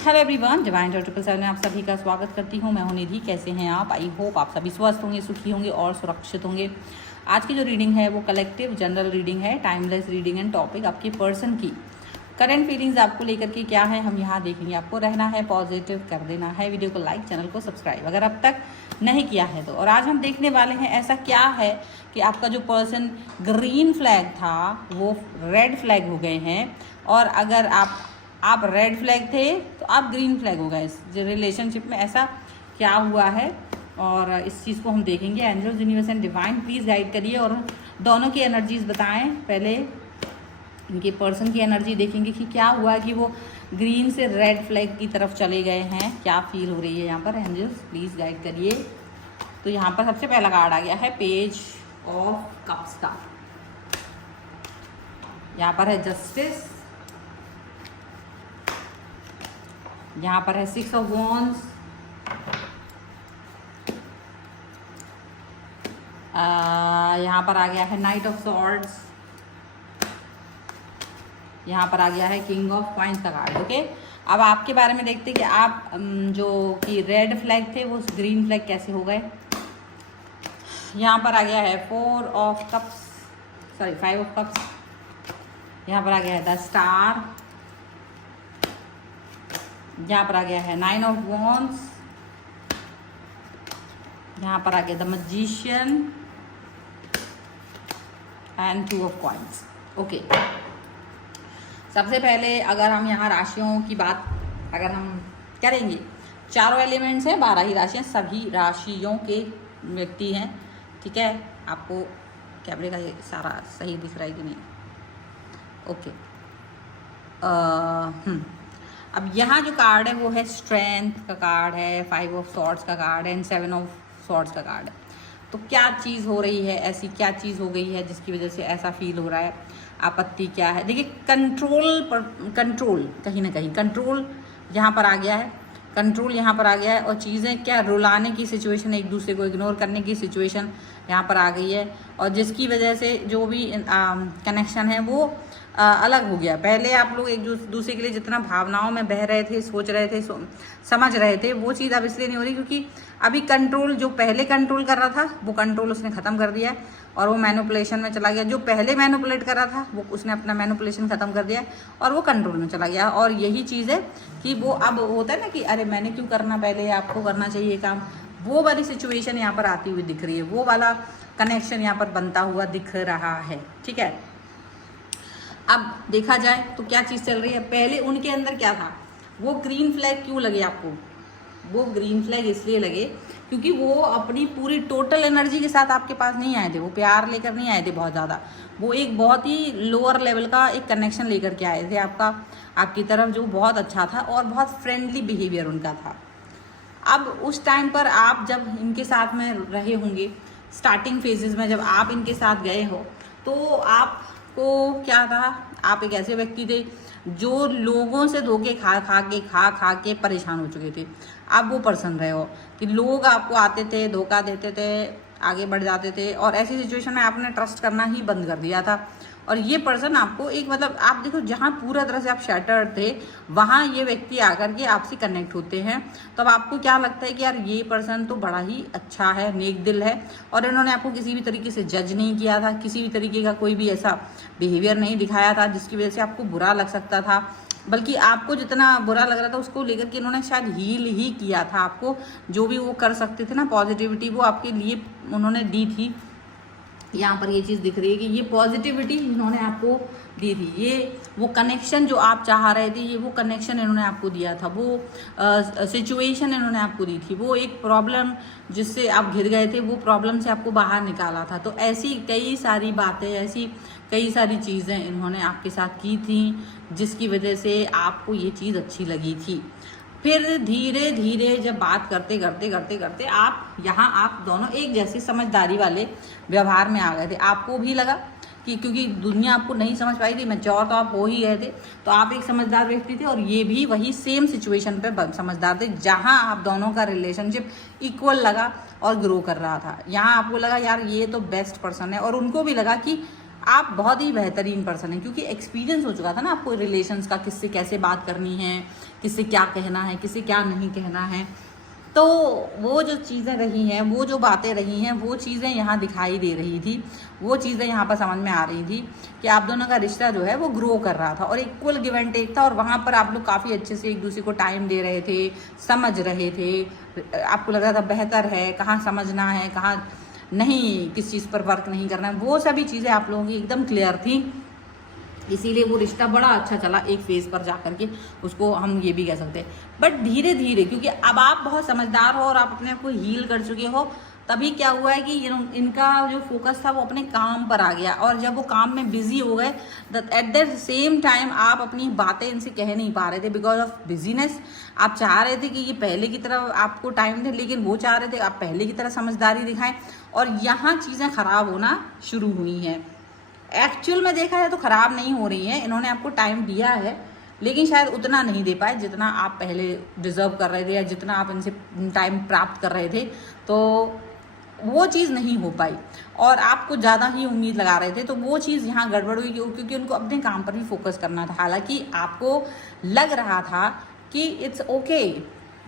Hello everyone, divine 777 में आप सभी का स्वागत करती हूँ। मैं हूँ निधि। कैसे हैं आप? आई होप आप सभी स्वस्थ होंगे, सुखी होंगे और सुरक्षित होंगे। आज की जो रीडिंग है वो कलेक्टिव जनरल रीडिंग है, टाइमलेस रीडिंग एंड टॉपिक आपके पर्सन की करंट फीलिंग्स आपको लेकर के क्या है हम यहाँ देखेंगे। आपको रहना है पॉजिटिव, कर देना है वीडियो को लाइक, चैनल को सब्सक्राइब अगर अब तक नहीं किया है तो। और आज हम देखने वाले हैं ऐसा क्या है कि आपका जो पर्सन ग्रीन फ्लैग था वो रेड फ्लैग हो गए हैं, और अगर आप रेड फ्लैग थे तो आप ग्रीन फ्लैग हो गए। इस रिलेशनशिप में ऐसा क्या हुआ है और इस चीज़ को हम देखेंगे। Angels, universe and divine please guide करिए और दोनों की एनर्जीज बताएं। पहले इनके पर्सन की एनर्जी देखेंगे कि क्या हुआ कि वो ग्रीन से रेड फ्लैग की तरफ चले गए हैं, क्या फील हो रही है यहाँ पर। एंजल्स प्लीज़ गाइड करिए। तो यहाँ पर सबसे पहला कार्ड आ गया है पेज ऑफ कप्स का। यहाँ पर है जस्टिस, यहाँ पर है 6 ऑफ वॉन्ड्स, यहाँ पर आ गया है नाइट ऑफ सॉर्ड्स, यहाँ पर आ गया है किंग ऑफ कॉइंस का कार्ड। ओके, अब आपके बारे में देखते हैं कि आप जो कि रेड फ्लैग थे वो ग्रीन फ्लैग कैसे हो गए। यहाँ पर आ गया है 4 of cups, sorry 5 of cups, यहाँ पर आ गया है द स्टार, यहाँ पर आ गया है 9 ऑफ वॉन्ड्स, यहाँ पर आ गया the magician and 2 of coins. Okay, सबसे पहले अगर हम यहाँ राशियों की बात अगर हम करेंगे, चारों एलिमेंट्स हैं, 12 ही राशियाँ, सभी राशियों के व्यक्ति हैं। ठीक है, आपको कैमरे का ये सारा सही दिख रहा है कि नहीं? ओके, अब यहाँ जो कार्ड है वो है स्ट्रेंथ का कार्ड है, 5 ऑफ सॉर्ड्स का कार्ड है एंड 7 ऑफ सॉर्ड्स का कार्ड है। तो क्या चीज़ हो रही है, ऐसी क्या चीज़ हो गई है जिसकी वजह से ऐसा फील हो रहा है? आपत्ति क्या है? देखिए, कंट्रोल कहीं ना कहीं कंट्रोल यहाँ पर आ गया है, कंट्रोल यहाँ पर आ गया है, और चीज़ें क्या रुलाने की सिचुएशन, एक दूसरे को इग्नोर करने की सिचुएशन यहाँ पर आ गई है, और जिसकी वजह से जो भी कनेक्शन है वो अलग हो गया। पहले आप लोग एक दूसरे के लिए जितना भावनाओं में बह रहे थे, सोच रहे थे, समझ रहे थे, वो चीज़ अब इसलिए नहीं हो रही क्योंकि अभी कंट्रोल, जो पहले कंट्रोल कर रहा था वो कंट्रोल उसने ख़त्म कर दिया और वो मैनिपुलेशन में चला गया। जो पहले मैनिपुलेट कर रहा था वो उसने अपना मैनिपुलेशन ख़त्म कर दिया और वो कंट्रोल में चला गया। और यही चीज़ है कि वो अब होता है ना कि अरे मैंने क्यों करना, पहले आपको करना चाहिए काम, वो वाली सिचुएशन यहाँ पर आती हुई दिख रही है, वो वाला कनेक्शन यहाँ पर बनता हुआ दिख रहा है। ठीक है, अब देखा जाए तो क्या चीज़ चल रही है। पहले उनके अंदर क्या था, वो ग्रीन फ्लैग क्यों लगे आपको? वो ग्रीन फ्लैग इसलिए लगे क्योंकि वो अपनी पूरी टोटल एनर्जी के साथ आपके पास नहीं आए थे, वो प्यार लेकर नहीं आए थे बहुत ज़्यादा, वो एक बहुत ही लोअर लेवल का एक कनेक्शन लेकर के आए थे आपकी तरफ, जो बहुत अच्छा था और बहुत फ्रेंडली बिहेवियर उनका था। अब उस टाइम पर आप जब इनके साथ में रहे होंगे, स्टार्टिंग फेजेस में जब आप इनके साथ गए हो, तो आपको क्या था, आप एक ऐसे व्यक्ति थे जो लोगों से धोखे खा के परेशान हो चुके थे। आप वो पर्सन रहे हो कि लोग आपको आते थे, धोखा देते थे, आगे बढ़ जाते थे, और ऐसी सिचुएशन में आपने ट्रस्ट करना ही बंद कर दिया था। और ये पर्सन आपको एक, मतलब आप देखो, जहाँ पूरा तरह से आप शैटर्ड थे वहाँ ये व्यक्ति आकर के आपसे कनेक्ट होते हैं, तो अब आपको क्या लगता है कि यार ये पर्सन तो बड़ा ही अच्छा है, नेक दिल है, और इन्होंने आपको किसी भी तरीके से जज नहीं किया था, किसी भी तरीके का कोई भी ऐसा बिहेवियर नहीं दिखाया था जिसकी वजह से आपको बुरा लग सकता था, बल्कि आपको जितना बुरा लग रहा था उसको लेकर के इन्होंने शायद हील ही किया था आपको। जो भी वो कर सकते थे ना, पॉजिटिविटी वो आपके लिए उन्होंने दी थी। यहाँ पर ये चीज़ दिख रही है कि ये पॉजिटिविटी इन्होंने आपको दी थी, ये वो कनेक्शन जो आप चाह रहे थे, ये वो कनेक्शन इन्होंने आपको दिया था, वो सिचुएशन इन्होंने आपको दी थी, वो एक प्रॉब्लम जिससे आप घिर गए थे, वो प्रॉब्लम से आपको बाहर निकाला था। तो ऐसी कई सारी बातें, ऐसी कई सारी चीज़ें इन्होंने आपके साथ की थी जिसकी वजह से आपको ये चीज़ अच्छी लगी थी। फिर धीरे धीरे जब बात करते आप दोनों एक जैसे समझदारी वाले व्यवहार में आ गए थे। आपको भी लगा कि क्योंकि दुनिया आपको नहीं समझ पाई थी, मैच्योर तो आप हो ही गए थे, तो आप एक समझदार व्यक्ति थे, और ये भी वही सेम सिचुएशन पे समझदार थे जहां आप दोनों का रिलेशनशिप इक्वल लगा और ग्रो कर रहा था। यहाँ आपको लगा यार ये तो बेस्ट पर्सन है, और उनको भी लगा कि आप बहुत ही बेहतरीन पर्सन हैं, क्योंकि एक्सपीरियंस हो चुका था ना आपको रिलेशंस का, किससे कैसे बात करनी है, किसे क्या कहना है, किसे क्या नहीं कहना है। तो वो जो चीज़ें रही हैं, वो जो बातें रही हैं, वो चीज़ें यहाँ दिखाई दे रही थी, वो चीज़ें यहाँ पर समझ में आ रही थी कि आप दोनों का रिश्ता जो है वो ग्रो कर रहा था और इक्वल गिव एंड टेक था। और वहाँ पर आप लोग काफ़ी अच्छे से एक दूसरे को टाइम दे रहे थे, समझ रहे थे, आपको लग रहा था बेहतर है, कहाँ समझना है, कहाँ नहीं, किस चीज़ पर वर्क नहीं करना है, वो सभी चीज़ें आप लोगों की एकदम क्लियर थी। इसीलिए वो रिश्ता बड़ा अच्छा चला एक फेज़ पर जा कर के, उसको हम ये भी कह सकते हैं। बट धीरे धीरे, क्योंकि अब आप बहुत समझदार हो और आप अपने आप को हील कर चुके हो, तभी क्या हुआ है कि इनका जो फोकस था वो अपने काम पर आ गया। और जब वो काम में बिजी हो गए, एट द सेम टाइम आप अपनी बातें इनसे कह नहीं पा रहे थे बिकॉज ऑफ बिजीनेस। आप चाह रहे थे कि ये पहले की तरह आपको टाइम दे, लेकिन वो चाह रहे थे आप पहले की तरह समझदारी दिखाएं, और यहाँ चीज़ें खराब होना शुरू हुई हैं। एक्चुअल में देखा जाए तो ख़राब नहीं हो रही है, इन्होंने आपको टाइम दिया है, लेकिन शायद उतना नहीं दे पाए जितना आप पहले डिज़र्व कर रहे थे या जितना आप इनसे टाइम प्राप्त कर रहे थे। तो वो चीज़ नहीं हो पाई और आप कुछ ज़्यादा ही उम्मीद लगा रहे थे, तो वो चीज़ यहाँ गड़बड़ हुई क्योंकि उनको अपने काम पर भी फोकस करना था। हालांकि आपको लग रहा था कि इट्स ओके,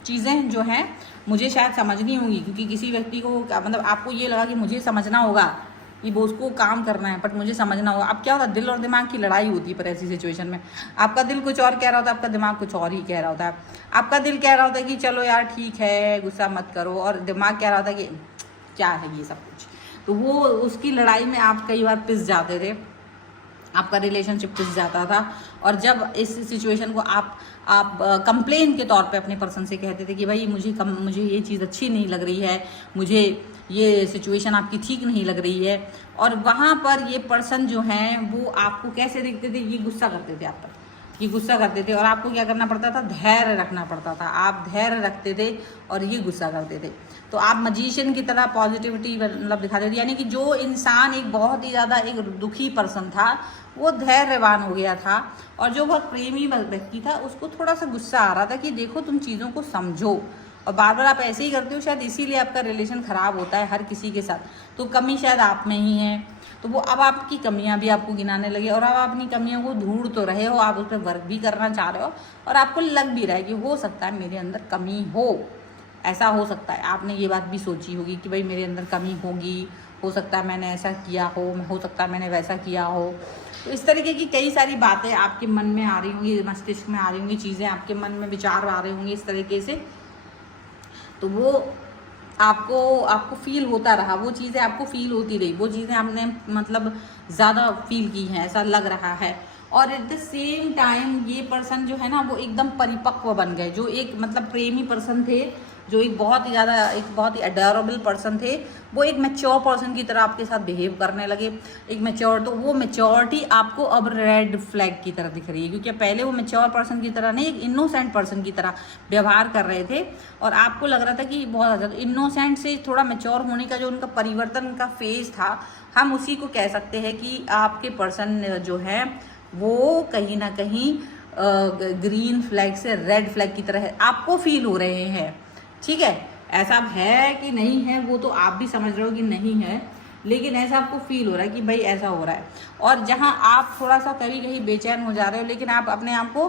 चीज़ें जो हैं मुझे शायद समझनी होंगी, क्योंकि किसी व्यक्ति को मतलब आपको ये लगा कि मुझे समझना होगा कि वो उसको काम करना है, बट मुझे समझना होगा। अब क्या होता है, दिल और दिमाग की लड़ाई होती है पर ऐसी सिचुएशन में। आपका दिल कुछ और कह रहा होता है, आपका दिमाग कुछ और ही कह रहा होता है। आपका दिल कह रहा होता है कि चलो यार ठीक है, गुस्सा मत करो, और दिमाग कह रहा होता है कि क्या है ये सब कुछ। तो वो उसकी लड़ाई में आप कई बार पिस जाते थे, आपका रिलेशनशिप पिस जाता था। और जब इस सिचुएशन को आप कंप्लेन के तौर पे अपने पर्सन से कहते थे कि भाई मुझे ये चीज़ अच्छी नहीं लग रही है, मुझे ये सिचुएशन आपकी ठीक नहीं लग रही है, और वहाँ पर ये पर्सन जो हैं वो आपको कैसे देखते थे, ये गुस्सा करते थे आप पर, ये गुस्सा करते थे, और आपको क्या करना पड़ता था, धैर्य रखना पड़ता था। आप धैर्य रखते थे और ये गुस्सा करते थे। तो आप मजीशियन की तरह पॉजिटिविटी मतलब दिखाते थे, यानी कि जो इंसान एक बहुत ही ज़्यादा एक दुखी पर्सन था वो धैर्यवान हो गया था, और जो बहुत प्रेमी व्यक्ति था उसको थोड़ा सा गुस्सा आ रहा था कि देखो तुम चीज़ों को समझो, और बार बार आप ऐसे ही करते हो, शायद इसीलिए आपका रिलेशन ख़राब होता है हर किसी के साथ। तो कमी शायद आप में ही है। तो वो अब आपकी कमियां भी आपको गिनाने लगे, और अब आप अपनी कमियों को ढूंढ तो रहे हो, आप उस पर वर्क भी करना चाह रहे हो, और आपको लग भी रहा है कि हो सकता है मेरे अंदर कमी हो, ऐसा हो सकता है। आपने ये बात भी सोची होगी कि भाई मेरे अंदर कमी होगी, हो सकता है मैंने ऐसा किया हो सकता है मैंने वैसा किया हो। तो इस तरीके की कई सारी बातें आपके मन में आ रही होंगी, मस्तिष्क में आ रही होंगी, चीज़ें आपके मन में विचार आ रहे होंगे इस तरीके से। तो वो आपको फील होता रहा, वो चीज़ें आपको फील होती रही, वो चीज़ें आपने मतलब ज़्यादा फील की हैं, ऐसा लग रहा है। और एट द सेम टाइम ये पर्सन जो है ना वो एकदम परिपक्व बन गए। जो एक मतलब प्रेमी पर्सन थे, जो एक बहुत ही अडोरेबल पर्सन थे, वो एक मैच्योर पर्सन की तरह आपके साथ बिहेव करने लगे, एक मैच्योर। तो वो मैच्योरिटी आपको अब रेड फ्लैग की तरह दिख रही है, क्योंकि पहले वो मैच्योर पर्सन की तरह नहीं, एक इनोसेंट पर्सन की तरह व्यवहार कर रहे थे, और आपको लग रहा था कि बहुत ज़्यादा इनोसेंट से थोड़ा मैच्योर होने का जो उनका परिवर्तन का फेज था, हम उसी को कह सकते हैं कि आपके पर्सन जो है वो कहीं ना कहीं ग्रीन फ्लैग से रेड फ्लैग की तरह है, आपको फील हो रहे हैं। ठीक है, ऐसा है कि नहीं है वो तो आप भी समझ रहे हो कि नहीं है, लेकिन ऐसा आपको फील हो रहा है कि भाई ऐसा हो रहा है। और जहां आप थोड़ा सा कभी कहीं बेचैन हो जा रहे हो, लेकिन आप अपने आप को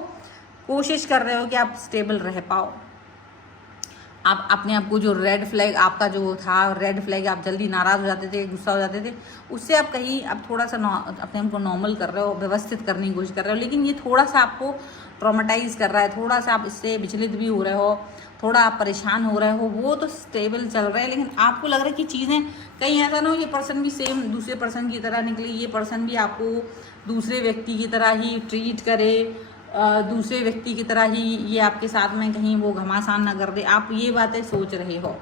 कोशिश कर रहे हो कि आप स्टेबल रह पाओ। आप अपने आप को जो रेड फ्लैग आपका जो था, रेड फ्लैग आप जल्दी नाराज़ हो जाते थे, गुस्सा हो जाते थे, उससे आप कहीं अब थोड़ा सा अपने आप को नॉर्मल कर रहे हो, व्यवस्थित करने की कोशिश कर रहे हो। लेकिन ये थोड़ा सा आपको ट्रॉमेटाइज कर रहा है, थोड़ा सा आप इससे विचलित भी हो रहे हो, थोड़ा आप परेशान हो रहे हो। वो तो स्टेबल चल रहा है, लेकिन आपको लग रहा है कि चीज़ें कहीं ऐसा ना हो ये पर्सन भी सेम दूसरे पर्सन की तरह निकले, ये पर्सन भी आपको दूसरे व्यक्ति की तरह ही ट्रीट करे, दूसरे व्यक्ति की तरह ही ये आपके साथ में कहीं वो घमासान ना कर दे। आप ये बातें सोच रहे हो,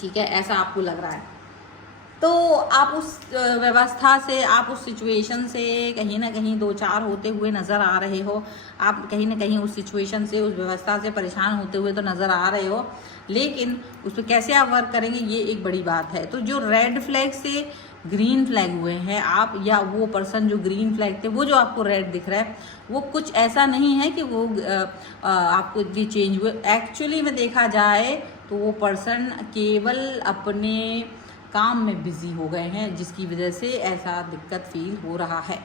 ठीक है, ऐसा आपको लग रहा है। तो आप उस व्यवस्था से, आप उस सिचुएशन से कहीं ना कहीं दो चार होते हुए नज़र आ रहे हो। आप कहीं ना कहीं उस सिचुएशन से, उस व्यवस्था से परेशान होते हुए तो नज़र आ रहे हो, लेकिन उस पर कैसे आप वर्क करेंगे ये एक बड़ी बात है। तो जो रेड फ्लैग से ग्रीन फ्लैग हुए हैं आप, या वो पर्सन जो ग्रीन फ्लैग थे वो जो आपको रेड दिख रहा है, वो कुछ ऐसा नहीं है कि वो आपको ये चेंज हुए। एक्चुअली में देखा जाए तो वो पर्सन केवल अपने काम में बिजी हो गए हैं, जिसकी वजह से ऐसा दिक्कत फील हो रहा है।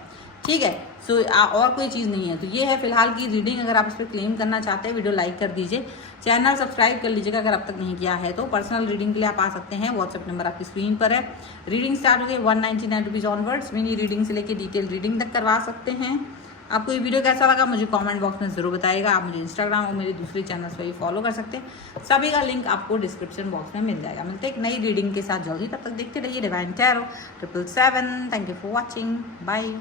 ठीक है। सो और कोई चीज़ नहीं है। तो ये है फिलहाल की रीडिंग। अगर आप इस पर क्लेम करना चाहते हैं, वीडियो लाइक कर दीजिए, चैनल सब्सक्राइब कर लीजिएगा अगर अब तक नहीं किया है तो। पर्सनल रीडिंग के लिए आप आ सकते हैं, व्हाट्सएप नंबर आपकी स्क्रीन पर है। रीडिंग स्टार्ट हो गई 199 रुपीज़ ऑनवर्ड्स। मिनी रीडिंग से लेकर डिटेल रीडिंग तक करवा सकते हैं। आपको ये वीडियो कैसा लगा मुझे कमेंट बॉक्स में ज़रूर बताइएगा। आप मुझे इंस्टाग्राम और मेरे दूसरे चैनल्स पर भी फॉलो कर सकते हैं। सभी का लिंक आपको डिस्क्रिप्शन बॉक्स में मिल जाएगा। मिलते हैं एक नई रीडिंग के साथ जल्दी। तब तक देखते रहिए divine tarot 777। Thank you for watching. Bye.